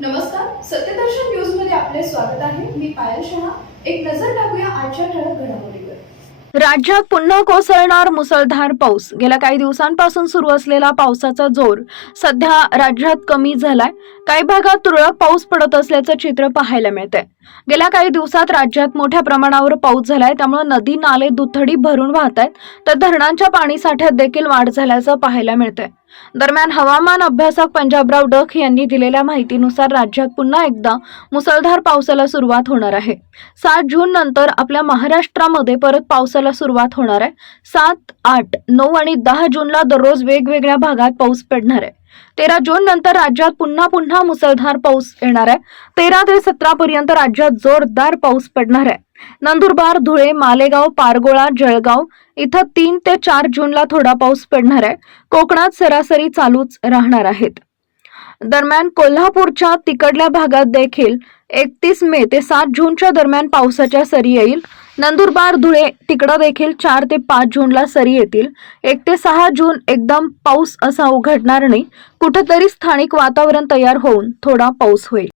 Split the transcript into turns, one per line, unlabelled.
नमस्कार सत्यदर्शन न्यूजमध्ये आपले स्वागत आहे. मी पायल शहा. एक नजर टाकूया आजच्या ठळक घडामोडीवर.
राज्यात पुन्हा कोसळणार मुसळधार पाऊस. गेल्या काही दिवसांपासून सुरू असलेला पावसाचा जोर सध्या राज्यात कमी झालाय. काही भागात तुरळक पाऊस पडत असल्याचं चित्र पाहायला मिळतंय. गेल्या काही दिवसात राज्यात मोठ्या प्रमाणावर पाऊस झालाय त्यामुळे नदी नाले दुथडी भरून वाहत आहेत तर धरणांच्या पाणी साठ्यात देखील वाढ झाल्याचं पाहायला मिळतंय. दरम्यान हवामान अभ्यासक पंजाबराव डख यांनी दिलेल्या माहितीनुसार राज्यात पुन्हा एकदा मुसळधार पावसाला सुरुवात होणार आहे. सात जून नंतर आपल्या महाराष्ट्रामध्ये परत पावसाला सुरुवात होणार आहे. सात आठ नऊ आणि दहा जूनला दररोज वेगवेगळ्या भागात पाऊस पडणार आहे. तेरा जून नंतर राज्यात पुन्हा पुन्हा मुसळधार पाऊस येणार आहे. तेरा ते सतरा पर्यंत राज्यात जोरदार पाऊस पडणार आहे. नंदुरबार धुळे मालेगाव पारगोळा जळगाव इथं तीन ते चार जूनला थोडा पाऊस पडणार आहे. कोकणात सरासरी चालूच राहणार आहेत. दरम्यान कोल्हापूरच्या तिकडल्या भागात देखील एकतीस मे ते सात जूनच्या दरम्यान पावसाच्या सरी येईल. नंदुरबार धुळे तिकडं देखील चार ते पाच जूनला सरी येतील. एक ते सहा जून एकदम पाऊस असा उघडणार नाही. कुठंतरी स्थानिक वातावरण तयार होऊन थोडा पाऊस होईल.